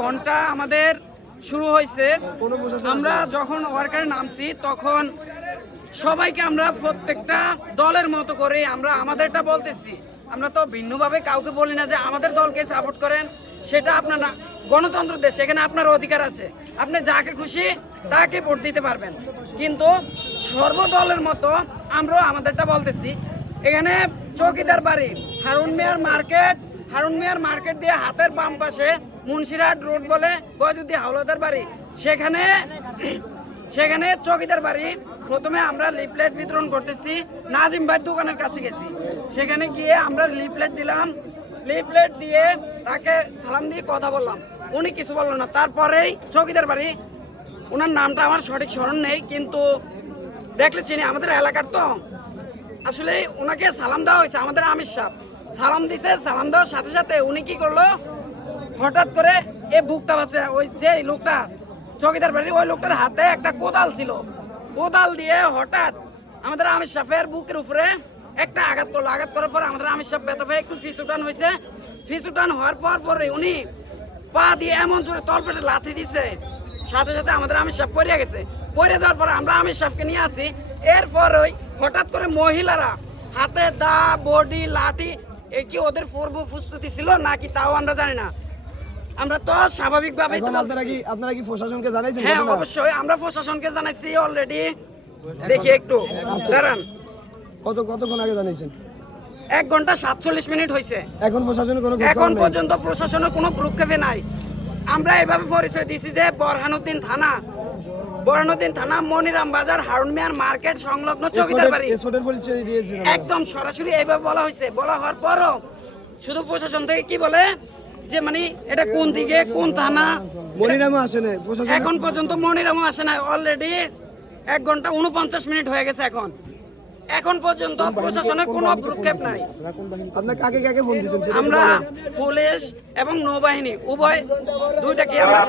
ঘন্টা আমাদের শুরু হয়েছে। আমরা যখন ওয়ার্কারে নামছি তখন সবাইকে আমরা প্রত্যেকটা দলের মতো করে আমরা আমাদেরটা বলতেছি। আমরা তো ভিন্নভাবে কাউকে বলি না যে আমাদের দলকে সাপোর্ট করেন, সেটা আপনারা গণতন্ত্র দেশ, সেখানে আপনার অধিকার আছে, আপনি যাকে খুশি তাকে ভোট দিতে পারবেন। কিন্তু সর্বদলের মতো আমরাও আমাদেরটা বলতেছি। এখানে চৌকিদার বাড়ি, হারুন মিয়ার মার্কেট দিয়ে হাতের বাম পাশে মুন্সিরহাট রোড বলে বয়জুদ্দি হাওলাদার বাড়ি, সেখানে চৌকিদার বাড়ি। প্রথমে আমরা লিফলেট বিতরণ করতেছি, নাজিম ভাইয়ের দোকানের কাছে গেছি, সেখানে গিয়ে আমরা লিফলেট দিলাম। লিফলেট দিয়ে তাকে সালাম দিয়ে কথা বললাম, উনি কিছু বললো না। তারপরেই চৌকিদার বাড়ি, ওনার নামটা আমার সঠিক স্মরণ নেই, কিন্তু দেখলে চিনি, আমাদের এলাকার তো। আসলে ওনাকে সালাম দেওয়া হয়েছে, আমাদের আমির সাহেব সালাম দিছে। সালাম দেওয়ার সাথে সাথে উনি কি করলো, হঠাৎ করে এই বুকটা বাঁচে, ওই যে লোকটা চৌকিদার বাড়ি, ওই লোকটার হাতে একটা কোদাল ছিল, কোদাল দিয়ে হঠাৎ আমাদের আমির সাহেবের বুকের উপরে একটা আঘাত করলো। আঘাত করার পর আমাদের আমির সাহেব ব্যথা পেয়ে একটু ফিসুটান হয়েছে। ফিসুটান হওয়ার পরে উনি পা দিয়ে এমন জোরে তলপেটে লাথি দিছে, সাথে সাথে আমাদের আমির সাহেব পড়ে গেছে। পড়ে যাওয়ার পরে আমরা আমির সাহেবকে নিয়ে আসি। এরপর ওই হঠাৎ করে মহিলারা হাতে দা, বডি, লাঠি, এ কি ওদের পূর্ব প্রস্তুতি ছিল নাকি তাও আমরা জানি না। আমরা তো স্বাভাবিকভাবে আপনারা কি প্রশাসনকে জানাইছেন? হ্যাঁ, অবশ্যই আমরা প্রশাসনকে জানাইছি অলরেডি। দেখি একটু দাঁড়ান। কতক্ষণ আগে জানাইছেন? 1 ঘন্টা 47 মিনিট হয়েছে। এখন প্রশাসনের কোনো এখন পর্যন্ত প্রশাসনের কোনো ভ্রুক্ষেপে নাই। আমরা এভাবে পরিচয় দিছি যে বোরহানুদ্দিন থানা, মনিরাম বাজার, হারুন মিয়ার মার্কেট সংলগ্ন চৌকিদার বাড়ি। একদম সরাসরি এইভাবে বলা হয়েছে। বলা হওয়ার পরও শুধু প্রশাসন থেকে কি বলে যে মানে এটা কোন দিকে, কোন থানা, মনিরামও আসে না এখন পর্যন্ত। মনিরামও আসে না। অলরেডি 1 ঘন্টা 49 মিনিট হয়ে গেছে। এখন পর্যন্ত প্রশাসনের কোনো ভ্রুক্ষেপ নাই। আপনার কাকে ফোন দিয়েছেন? আমরা পুলিশ এবং নৌবাহিনী উভয় দুইটাকে আমরা